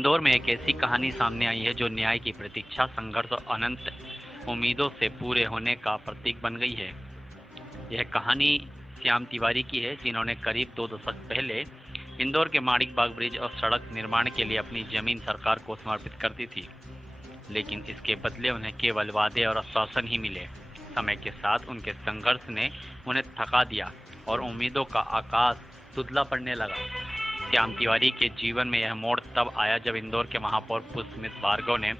इंदौर में एक ऐसी कहानी सामने आई है जो न्याय की प्रतीक्षा, संघर्ष और अनंत उम्मीदों से पूरे होने का प्रतीक बन गई है। यह कहानी श्याम तिवारी की है, जिन्होंने करीब 2 दशक पहले इंदौर के माणिक बाग ब्रिज और सड़क निर्माण के लिए अपनी जमीन सरकार को समर्पित कर दी थी, लेकिन इसके बदले उन्हें केवल वादे और आश्वासन ही मिले। समय के साथ उनके संघर्ष ने उन्हें थका दिया और उम्मीदों का आकाश धुंधला पड़ने लगा। श्याम तिवारी के जीवन में यह मोड़ तब आया जब इंदौर के महापौर पुष्पमित भार्गव ने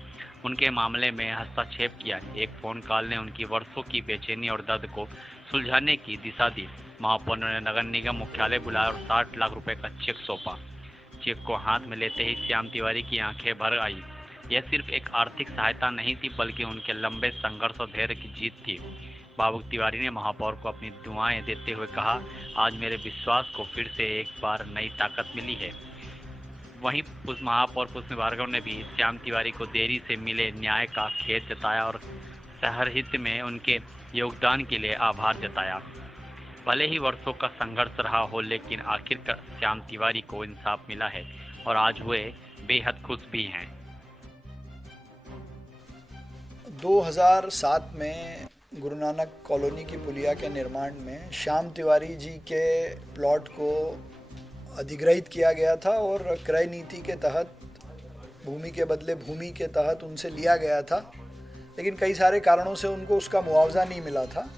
उनके मामले में हस्तक्षेप किया। एक फ़ोन कॉल ने उनकी वर्षों की बेचैनी और दर्द को सुलझाने की दिशा दी। महापौर ने नगर निगम मुख्यालय बुलाया और 60 लाख रुपए का चेक सौंपा। चेक को हाथ में लेते ही श्याम तिवारी की आंखें भर आई। यह सिर्फ एक आर्थिक सहायता नहीं थी, बल्कि उनके लंबे संघर्ष और धैर्य की जीत थी। भावुक तिवारी ने महापौर को अपनी दुआएं देते हुए कहा, आज मेरे विश्वास को फिर से एक बार नई ताकत मिली है। वहीं महापौर पुष्पमित भार्गव ने भी श्याम तिवारी को देरी से मिले न्याय का खेद जताया और शहर हित में उनके योगदान के लिए आभार जताया। भले ही वर्षों का संघर्ष रहा हो, लेकिन आखिरकार श्याम तिवारी को इंसाफ मिला है और आज वे बेहद खुश भी हैं। 2007 में गुरु नानक कॉलोनी की पुलिया के निर्माण में श्याम तिवारी जी के प्लॉट को अधिग्रहित किया गया था और क्रय नीति के तहत भूमि के बदले भूमि के तहत उनसे लिया गया था, लेकिन कई सारे कारणों से उनको उसका मुआवजा नहीं मिला था।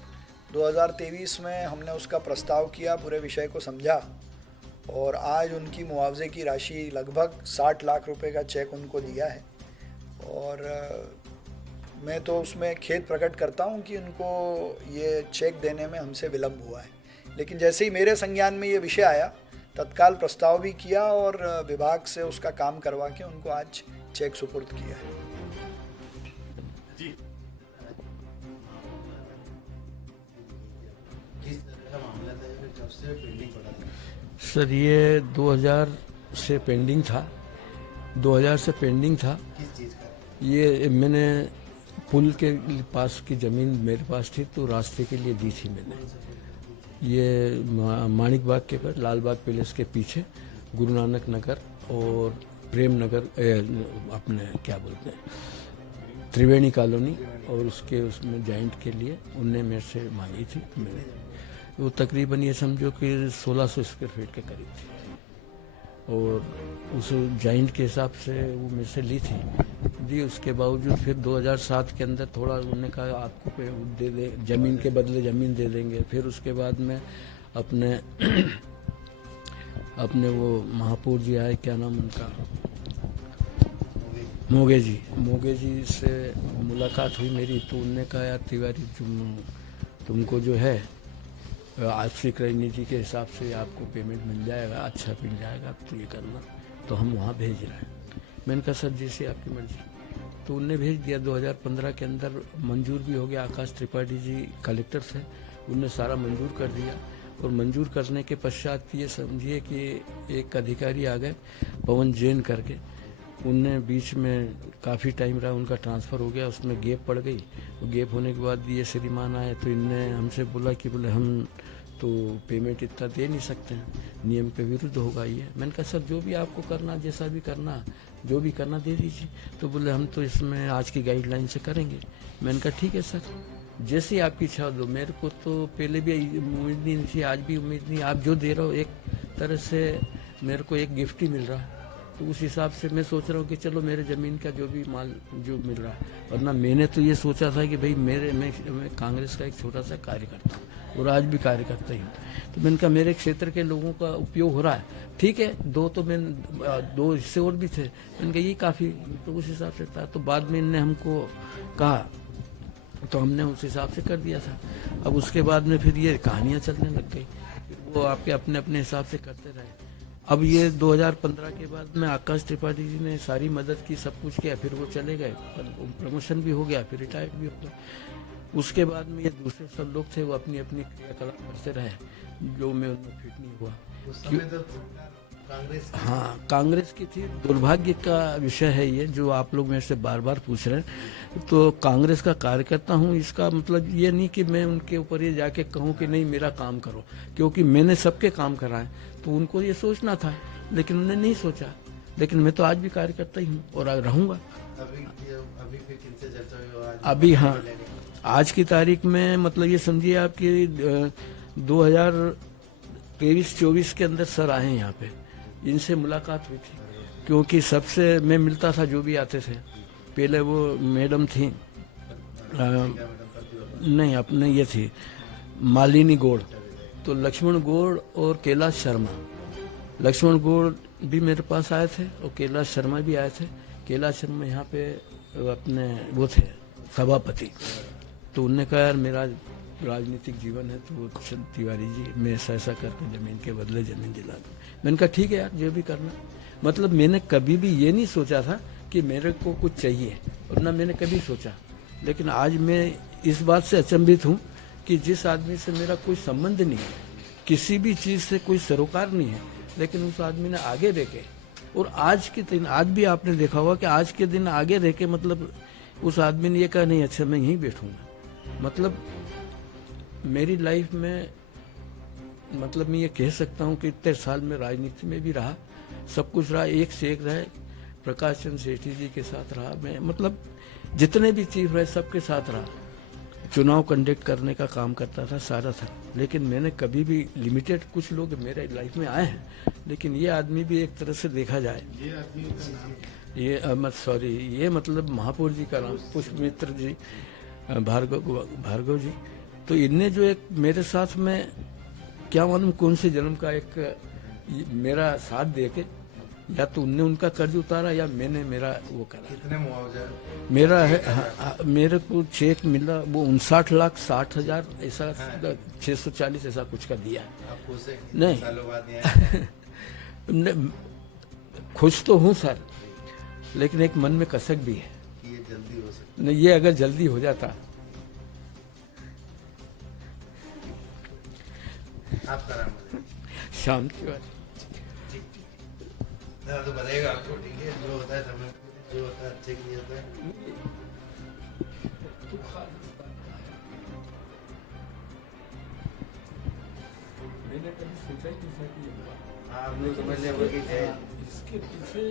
2023 में हमने उसका प्रस्ताव किया, पूरे विषय को समझा और आज उनकी मुआवजे की राशि लगभग 60 लाख रुपए का चेक उनको दिया है। और मैं तो उसमें खेद प्रकट करता हूं कि उनको ये चेक देने में हमसे विलम्ब हुआ है, लेकिन जैसे ही मेरे संज्ञान में ये विषय आया, तत्काल प्रस्ताव भी किया और विभाग से उसका काम करवा के उनको आज चेक सुपुर्द किया है। सर, ये 2000 से पेंडिंग था। 2000 से पेंडिंग था। ये मैंने पुल के पास की ज़मीन मेरे पास थी, तो रास्ते के लिए दी थी मैंने। ये माणिक बाग के पर लाल बाग पैलेस के पीछे गुरु नानक नगर और प्रेम नगर, अपने क्या बोलते हैं, त्रिवेणी कॉलोनी, और उसमें जॉइंट के लिए उनने मेरे से मांगी थी। मैंने वो तकरीबन ये समझो कि 1600 स्क्वायर फीट के करीब थी और उस जॉइंट के हिसाब से वो मेरे से ली थी। उसके बावजूद फिर 2007 के अंदर थोड़ा उन्होंने कहा आपको दे दे, ज़मीन के बदले ज़मीन दे देंगे। फिर उसके बाद में अपने वो महापौर जी आए, क्या नाम उनका, मोगे जी से मुलाकात हुई मेरी, तो उनने कहा यार तिवारी, तुमको जो है आर्थिक रणनीति के हिसाब से आपको पेमेंट मिल जाएगा, अच्छा मिल जाएगा, तो ये करना। तो हम वहाँ भेज रहे हैं। मैंने कहा सर जैसे आपकी मर्जी। तो उनने भेज दिया। 2015 के अंदर मंजूर भी हो गया। आकाश त्रिपाठी जी कलेक्टर थे, उनने सारा मंजूर कर दिया। और मंजूर करने के पश्चात ये समझिए कि एक अधिकारी आ गए, पवन जैन करके, उनने बीच में काफ़ी टाइम रहा, उनका ट्रांसफ़र हो गया, उसमें गैप पड़ गई। वो गैप होने के बाद ये श्रीमान आए, तो इनने हमसे बोला कि बोले हम तो पेमेंट इतना दे नहीं सकते हैं, नियम के विरुद्ध होगा ये। मैंने कहा सर जो भी आपको करना, जैसा भी करना, जो भी करना दे दीजिए। तो बोले हम तो इसमें आज की गाइडलाइन से करेंगे। मैंने कहा ठीक है सर, जैसे आपकी इच्छा दो। मेरे को तो पहले भी उम्मीद नहीं थी, आज भी उम्मीद नहीं। आप जो दे रहे हो एक तरह से मेरे को एक गिफ्ट ही मिल रहा है, तो उस हिसाब से मैं सोच रहा हूँ कि चलो मेरे ज़मीन का जो भी माल जो मिल रहा है। वरना मैंने तो ये सोचा था कि भाई मैं कांग्रेस का एक छोटा सा कार्यकर्ता हूँ और आज भी कार्यकर्ता ही हूँ। तो मैंने कहा मेरे क्षेत्र के लोगों का उपयोग हो रहा है, ठीक है। दो हिस्से और भी थे, मैंने कहा ये काफ़ी, तो उस हिसाब से था। तो बाद में इनने हमको कहा, तो हमने उस हिसाब से कर दिया था। अब उसके बाद में फिर ये कहानियाँ चलने लग गई, वो आपके अपने अपने हिसाब से करते रहे। अब ये 2015 के बाद में आकाश त्रिपाठी जी ने सारी मदद की, सब कुछ किया, फिर वो चले गए, प्रमोशन भी हो गया, फिर रिटायर्ड भी हो गया। उसके बाद में ये दूसरे सब लोग थे, वो अपनी अपनी क्रियाकलाप करते रहे, जो मैं उनमें फिट नहीं हुआ। हाँ, कांग्रेस की थी। दुर्भाग्य का विषय है ये जो आप लोग मेरे से बार बार पूछ रहे हैं। तो कांग्रेस का कार्यकर्ता हूँ, इसका मतलब ये नहीं कि मैं उनके ऊपर ये जाके कहूँ कि नहीं मेरा काम करो, क्योंकि मैंने सबके काम कराए। तो उनको ये सोचना था, लेकिन उन्होंने नहीं सोचा। लेकिन मैं तो आज भी कार्यकर्ता ही हूँ और रहूँगा। अभी फिर किनसे चर्चा हुई और आज अभी हाँ, आज की तारीख में मतलब ये समझिए आपकी 2023-24 के अंदर सर आए हैं यहाँ पे, इनसे मुलाकात हुई थी, क्योंकि सबसे मैं मिलता था जो भी आते थे। पहले वो मैडम थी नहीं अपने ये थी मालिनी गौड़, तो लक्ष्मण गौड़ और कैलाश शर्मा, लक्ष्मण गौड़ भी मेरे पास आए थे और कैलाश शर्मा भी आए थे। कैलाश शर्मा यहाँ पे अपने वो थे सभापति, तो उनने कहा यार मेरा राजनीतिक जीवन है तो चंद तिवारी जी मैं ऐसा करके ज़मीन के बदले ज़मीन दिला दूँ। मैंने कहा ठीक है यार जो भी करना। मतलब मैंने कभी भी ये नहीं सोचा था कि मेरे को कुछ चाहिए, और ना मैंने कभी सोचा, लेकिन आज मैं इस बात से अचंभित हूँ कि जिस आदमी से मेरा कोई संबंध नहीं है, किसी भी चीज़ से कोई सरोकार नहीं है, लेकिन उस आदमी ने आगे रह के, और आज के दिन आज भी आपने देखा होगा कि आज के दिन आगे रह के मतलब उस आदमी ने ये कहा नहीं अच्छा मैं यहीं बैठूंगा। मतलब मेरी लाइफ में मतलब मैं ये कह सकता हूँ कि इतने साल में राजनीति में भी रहा, सब कुछ रहा, एक से एक रहे, प्रकाश चंद्र सेठी जी के साथ रहा मैं, मतलब जितने भी चीफ रहे सबके साथ रहा, चुनाव कंडक्ट करने का काम करता था, सारा था। लेकिन मैंने कभी भी लिमिटेड, कुछ लोग मेरे लाइफ में आए हैं, लेकिन ये आदमी भी एक तरह से देखा जाए, ये सॉरी ये मतलब महापौर जी का नाम पुष्पमित्र जी, भार्गव जी, तो इनने जो एक मेरे साथ में क्या मालूम कौन से जन्म का एक मेरा साथ दे के, या तो उनने उनका कर्ज उतारा या मैंने मेरा वो करा। कितने मुआवजा मेरा है मेरे को चेक मिला वो 59,60,000 ऐसा 640 ऐसा कुछ का दिया। आपको उसे नहीं। सालों बाद दिया खुश तो हूँ सर, लेकिन एक मन में कसक भी है कि ये जल्दी हो सकता नहीं, ये अगर जल्दी हो जाता। आपका नाम बताइए। शाम तिवारी। तो बताइएगा आपको, ठीक है, जो होता है समय जो होता है अच्छे के लिए होता है। मैंने कभी सोचा ही नहीं था कि आप लोग समझ लिया होगा कि इसके पीछे